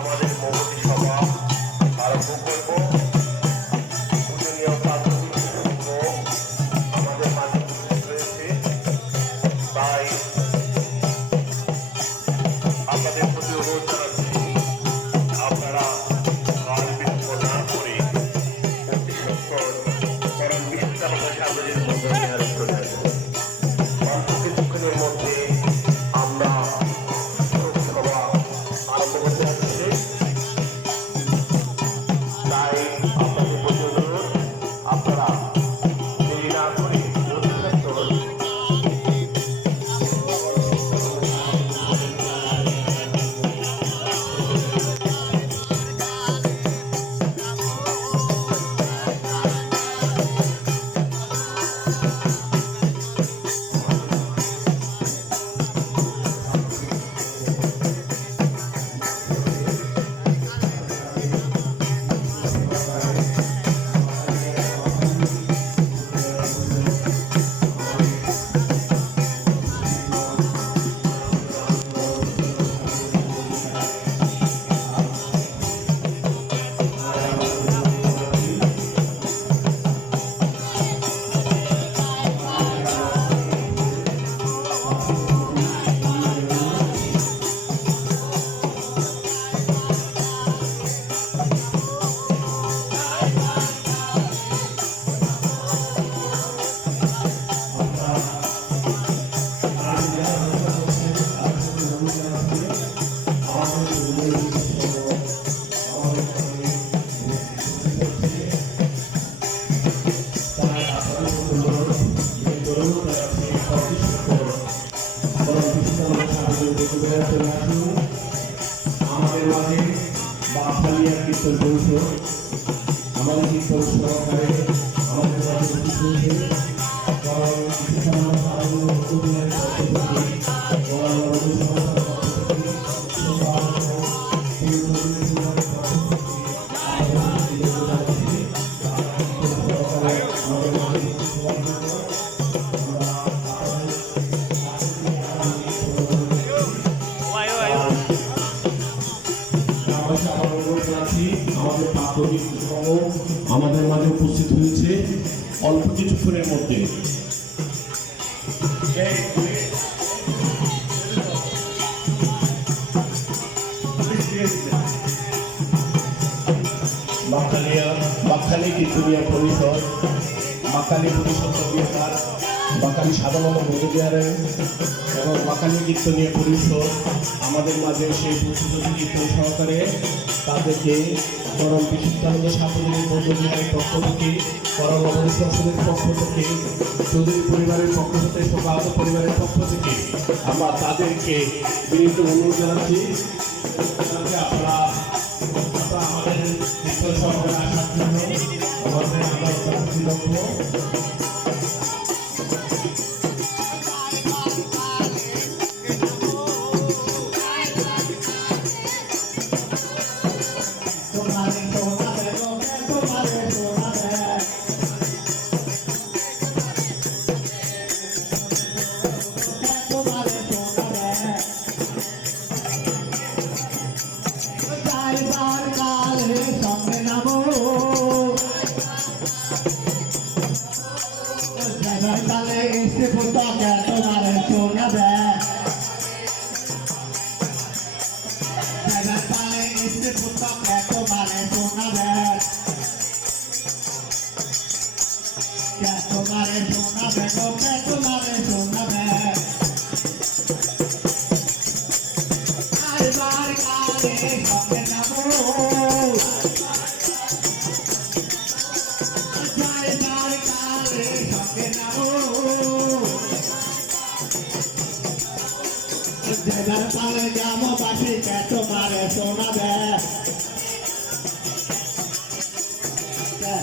আমাদের মহতী সভা আরম্ভ করব। পূজনীয় প্রাথমিক সংঘ আমাদের মাঝে উপস্থিত রয়েছে, তাই আপনাদের প্রতি অনুরোধ জানাচ্ছি আপনারা কাল বিলম্ব না করে অতি সত্তর করণ বিশ্বকাল সার্বজনীন মন্দিরে চলে আসবো। অল্প কিছুক্ষণের মধ্যে আমরা সভা আরম্ভ করতে যাচ্ছি, তাই আপনাদের প্রতি অনুরোধ আপনারা দেরি না করে অতি সত্তর আমাদের মাঝে বাকশালিয়া কীর্তন পরিষদ আমাদের কীর্তন সহকারে আমাদের মাঝে উপস্থিত হয়েছে। আমাদের মাঝে উপস্থিত হয়েছে অল্প কিছুক্ষণের মধ্যে। বাকখালী কীর্তনিয়া পরিষদ, বাকখালী পরিষদ বাকখালী সাধারণ মধ্যবিহারে এবং বাকখালী কীর্তনিয়া পরিষদ আমাদের মাঝে সেই কীর্তন সহকারে তাদেরকে পরম বিশুদ্ধানন্দ সার্বজনীন মধ্যবিহারের পক্ষ থেকে, পরম অবনীশ সংসদের পক্ষ থেকে, চৌধুরী পরিবারের পক্ষ থেকে, শোকাহত পরিবারের পক্ষ থেকে আমরা তাদেরকে বিনীত অনুরোধ জানাচ্ছি আপনারা আমাদের কীর্তন সহকারে আসার জন্য আমরা কৃতজ্ঞ।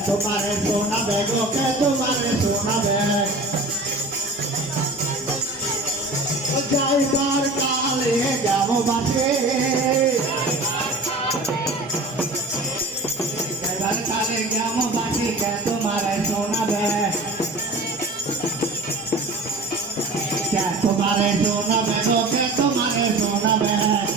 तुम्हारे सोना बैगो के तुम्हारे सोना बैग जाई बार काले जामो बाटे काले जामो बाटे के तुम्हारे सोना बैग क्या तुम्हारे सोना बैगो के तुम्हारे सोना बैग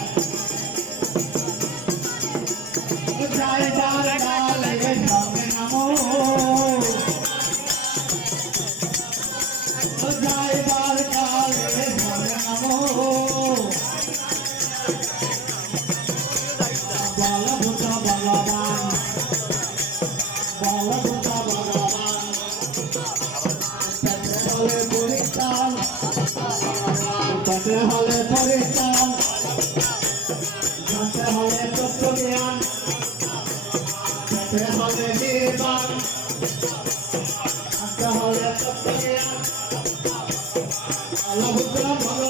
জানতে হবে তত্ত্ব জ্ঞান, পেতে হবে নির্বাণ, জানতে হবে তত্ত্ব জ্ঞান। আল্লাহ